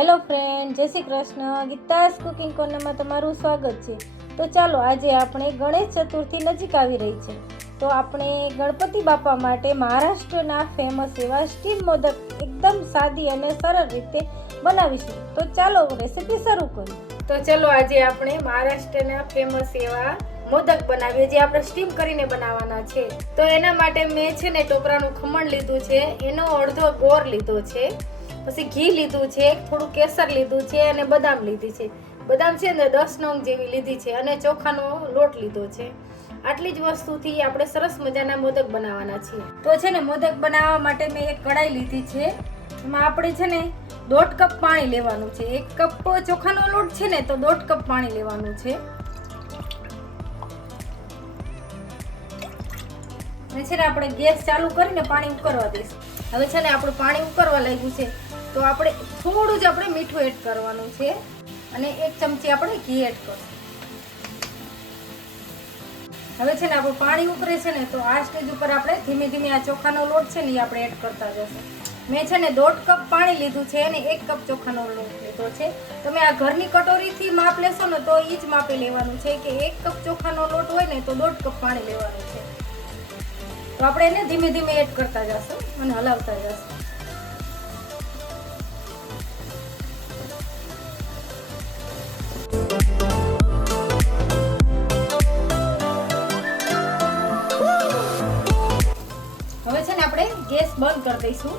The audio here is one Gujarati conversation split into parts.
હેલો ફ્રેન્ડ, જય શ્રી કૃષ્ણ. ગીતાસ કુકિંગ કોર્નરમાં તમારું સ્વાગત છે. તો ચાલો, આજે આપણે ગણેશ ચતુર્થી નજીક આવી રહી છે. તો આપણે ગણપતિ બાપા માટે મહારાષ્ટ્રના ફેમસ એવા સ્ટીમ મોદક એકદમ સાદી અને સરળ રીતે બનાવીશું. તો ચાલો રેસીપી શરૂ કરીએ. તો ચાલો, આજે આપણે મહારાષ્ટ્રના ફેમસ એવા મોદક બનાવીએ જે આપણે સ્ટીમ કરીને બનાવવાના છે. તો એના માટે મેં છે ને ટોપરાનું ખમણ લીધું છે. એનો અડધો ગોર લીધો છે. પછી ઘી લીધું છે, થોડું કેસર લીધું છે અને બદામ લીધી છે. બદામ છે ને દસ નંગ જેવી લીધી છે અને ચોખાનો લોટ લીધો છે. આટલી જ વસ્તુથી આપણે સરસ મજાના મોદક બનાવવાના છીએ. તો છે ને, મોદક બનાવવા માટે મેં એક કઢાઈ લીધી છે. એમાં આપણે છે ને દોઢ કપ પાણી લેવાનું છે. એક કપ ચોખાનો લોટ છે ને, તો દોઢ કપ પાણી લેવાનું છે. અને છે ને આપણે ગેસ ચાલુ કરીને પાણી ઉકળવા દઈશું. હવે છે ને આપણું પાણી ઉકળવા લાગ્યું છે. તો આપણે થોડું જ આપણે મીઠું એડ કરવાનું છે. અને એક ચમચી આપણે ઘી એડ કરશું. હવે છે ને આપણું પાણી ઉકળે છે ને તો આ સ્ટેજ ઉપર આપણે ધીમે ધીમે આ ચોખાનો લોટ છે ને એ આપણે એડ કરતા જશું. મેં છે ને દોઢ કપ પાણી લીધું છે અને એક કપ ચોખાનો લોટ લીધો છે. તમે આ ઘરની કટોરીથી માપ લેશો ને તો એ જ માપે લેવાનું છે કે એક કપ ચોખાનો લોટ હોય ને તો દોઢ કપ પાણી લેવાનું છે. તો આપણે એને ધીમે ધીમે એડ કરતા જશું. અને હલાવતા જશે હવે છે ને આપણે ગેસ બંધ કરી દઈશું.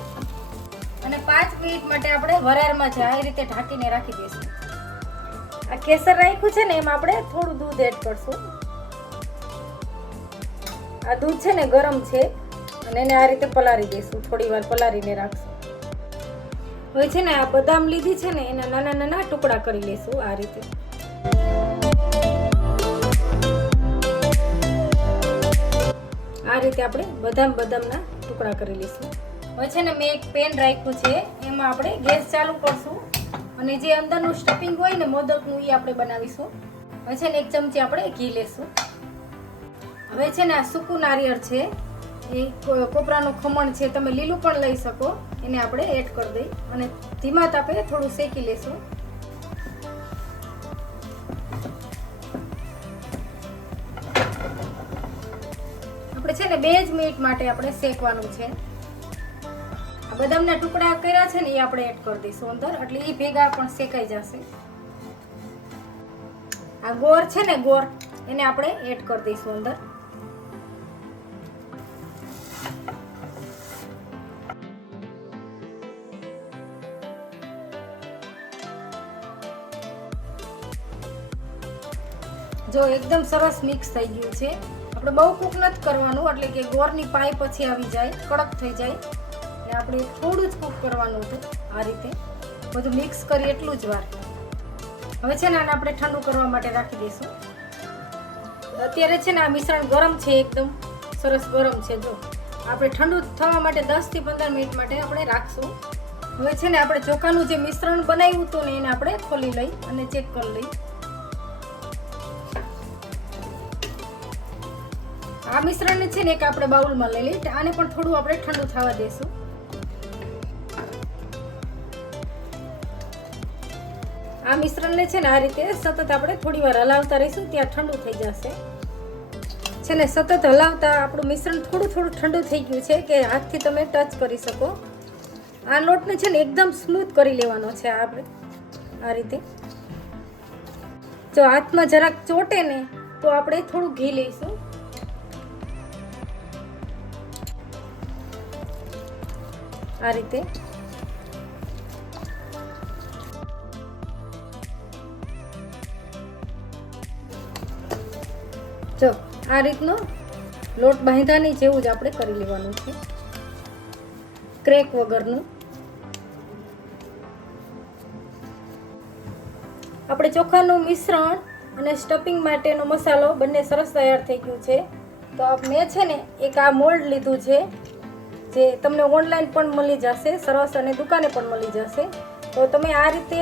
અને પાંચ મિનિટ માટે આપણે વરાળમાં છે આ રીતે ઢાંકીને રાખી દઈશું. આ કેસર રાખ્યું છે ને એમાં આપણે થોડું દૂધ એડ કરશું. આ દૂધ છે ને ગરમ છે. અને એને આ રીતે પલાળી દઈશું. થોડી વાર પલાળીને રાખશું. હવે છે ને આ બદામ લીધી છે ને એના નાના નાના ટુકડા કરી લઈશું આ રીતે. આ રીતે આપણે બદામ બદામના ટુકડા કરી લઈશું. હવે છે ને મેં એક પેન રાખ્યું છે, એમાં આપણે ગેસ ચાલુ કરશું. અને જે અંદરનું સ્ટફિંગ હોય ને મોદકનું એ આપણે બનાવીશું. હવે છે ને એક ચમચી આપણે ઘી લેશું. હવે છે ને આ સૂકું નારિયેળ છે કોપરાનું ખમણ છે, તમે લીલું પણ લઈ શકો. એને આપણે એડ કરી દઈ. અને ધીમા તાપે થોડું શેકી લેશું. આપણે છે ને બે જ મિનિટ માટે આપણે શેકવાનું છે. આ બદામના ટુકડા કર્યા છે ને એ આપણે એડ કરી દઈશું અંદર. એટલે એ ભેગા પણ શેકાઈ જશે. આ ગોળ છે ને ગોળ, એને આપણે એડ કરી દઈશું અંદર. જો એકદમ સરસ મિક્સ થઈ ગયું છે. આપણે બહુ કૂક નથી કરવાનું, એટલે કે ગોળની પાય પછી આવી જાય, કડક થઈ જાય. એટલે આપણે થોડું જ કૂક કરવાનું હતું આ રીતે. બધું મિક્સ કરી એટલું જ વાર. હવે છે ને આને આપણે ઠંડુ કરવા માટે રાખી દઈશું. અત્યારે છે ને આ મિશ્રણ ગરમ છે એકદમ. સરસ ગરમ છે, જો. આપણે ઠંડુ થવા માટે દસથી પંદર મિનિટ માટે આપણે રાખશું. હવે છે ને આપણે ચોખાનું જે મિશ્રણ બનાવ્યું હતું ને એને આપણે ખોલી લઈ અને ચેક કરી લઈ. આ મિશ્રણને છે ને એક આપણે બાઉલમાં લઈ લઈએ. આને પણ થોડું આપણે ઠંડુ થવા દઈશું આ મિશ્રણને છે ને આ રીતે સતત આપણે થોડી વાર હલાવતા રહીશું, ત્યાં ઠંડુ થઈ જશે. છે ને સતત હલાવતા આપણું મિશ્રણ થોડું થોડું ઠંડુ થઈ ગયું છે કે હાથથી તમે ટચ કરી શકો. આ લોટને છે ને એકદમ સ્મૂથ કરી લેવાનો છે આપણે, આ રીતે. જો હાથમાં જરાક ચોટે ને તો આપણે થોડું ઘી લઈશું. આ રીતે. જો, આ રીતનો લોટ બાંધાની જેવું જ આપણે કરી લેવાનું છે. ક્રેક વગરનું. આપણે ચોખાનું મિશ્રણ અને સ્ટફિંગ માટેનો મસાલો બંને સરસ તૈયાર થઈ ગયું છે. તો મેં છે ને એક આ મોલ્ડ લીધું છે. જે તમને ઓનલાઈન પણ મળી જશે, સરસ અને દુકાને પણ મળી જશે. તો તમે આ રીતે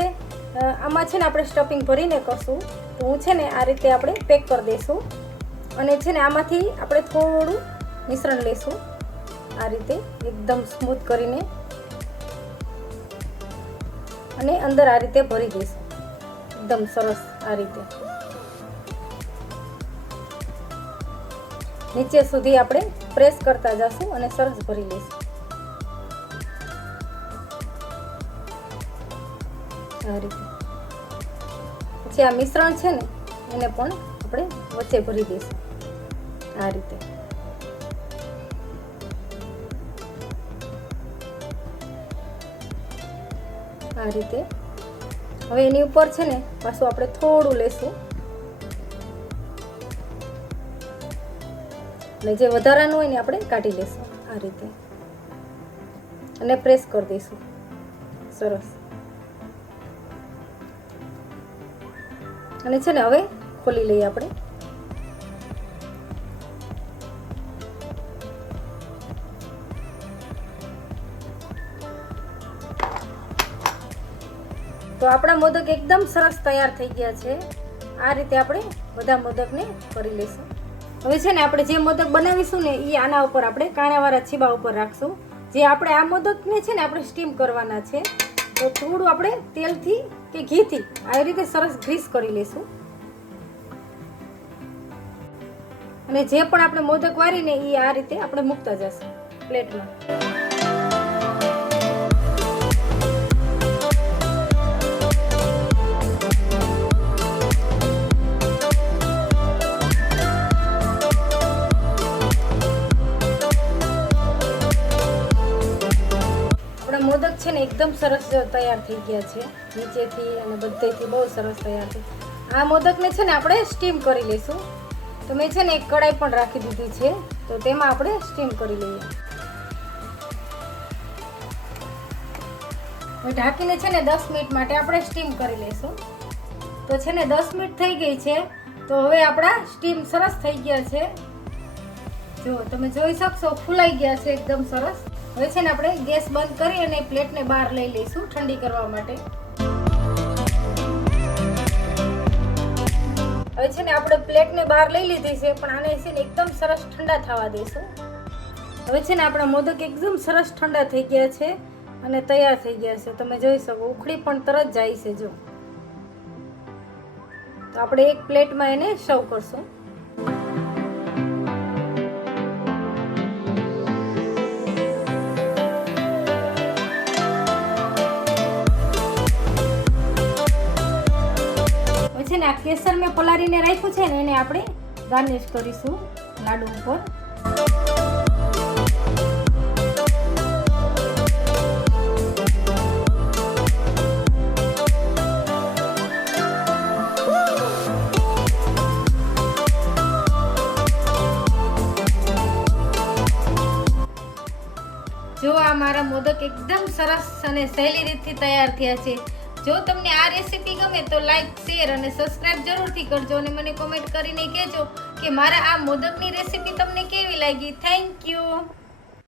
આમાં છે ને આપણે સ્ટફિંગ ભરીને કરશું. તો હું છે ને આ રીતે આપણે પેક કરી દઈશું. અને છે ને આમાંથી આપણે થોડું મિશ્રણ લેશું. આ રીતે એકદમ સ્મૂથ કરીને. અને અંદર આ રીતે ભરી દઈશું. એકદમ સરસ આ રીતે. નીચે સુધી આપણે પ્રેસ કરતા જશું અને સરસ ભરી લઈશું. આ રીતે. પછી આ મિશ્રણ છે ને, એને પણ આપણે વચ્ચે ભરી દઈશું. આ રીતે. આ રીતે. હવે એની ઉપર છે ને પાછું આપણે થોડું લેશું અને જે વધારાનું હોય ને આપણે કાઢી લેશું આ રીતે. અને પ્રેસ કરી દઈશું. સરસ. અને છે ને હવે ખોલી લઈએ આપણે. તો આપણા મોદક એકદમ સરસ તૈયાર થઈ ગયા છે. આ રીતે આપણે બધા મોદકને કરી લઈશું. હવે છે ને આપણે જે મોદક બનાવીશું ને એ આના ઉપર આપણે કાણાવાળા છીબા ઉપર રાખશું. જે આપણે આ મોદકને છે ને આપણે સ્ટીમ કરવાના છે. તો થોડું આપણે તેલથી કે ઘીથી આવી રીતે સરસ ગ્રીસ કરી લઈશું અને જે પણ આપણે મોદક વારીને એ આ રીતે આપણે મૂકતા જશું પ્લેટમાં. એકદમ સરસ તૈયાર થઈ ગયા છે. નીચેથી અને બધેથી બહુ સરસ તૈયાર થઈ આ મોદકને છે ને આપણે સ્ટીમ કરી લઈશું. તો મેં છે ને એક કડાઈ પણ રાખી દીધી છે. તો તેમાં આપણે સ્ટીમ કરી લઈએ. ઢાંકીને છે ને દસ મિનિટ માટે આપણે સ્ટીમ કરી લઈશું. તો છે ને દસ મિનિટ થઈ ગઈ છે. તો હવે આપણા સ્ટીમ સરસ થઈ ગયા છે. જો, તમે જોઈ શકશો, ફૂલાઈ ગયા છે. એકદમ સરસ. હવે છે ને આપણે ગેસ બંધ કરી અને પ્લેટને બહાર લઈ લઈશું ઠંડી કરવા માટે. હવે છે ને આપણે પ્લેટને બહાર લઈ લીધી છે, પણ આને છે ને એકદમ સરસ ઠંડા થવા દઈશું. હવે છે ને આપણા મોદક એકદમ સરસ ઠંડા થઈ ગયા છે અને તૈયાર થઈ ગયા છે. તમે જોઈ શકો, ઉખડી પણ તરત જાય છે, જો. તો આપણે એક પ્લેટમાં એને સર્વ કરશું. કેસર મેં પલાળીને રાખ્યું છે ને એને આપણે ગાર્નિશ કરીશું લાડુ ઉપર. જો આ મારા મોદક એકદમ સરસ અને સહેલી રીતથી તૈયાર થયા છે. જો તમને આ રેસીપી ગમે તો લાઈક શેર અને સબસ્ક્રાઇબ જરૂરથી કરજો અને મને કોમેન્ટ કરીને કહેજો કે મારા આ મોદકની રેસીપી તમને કેવી લાગી. Thank you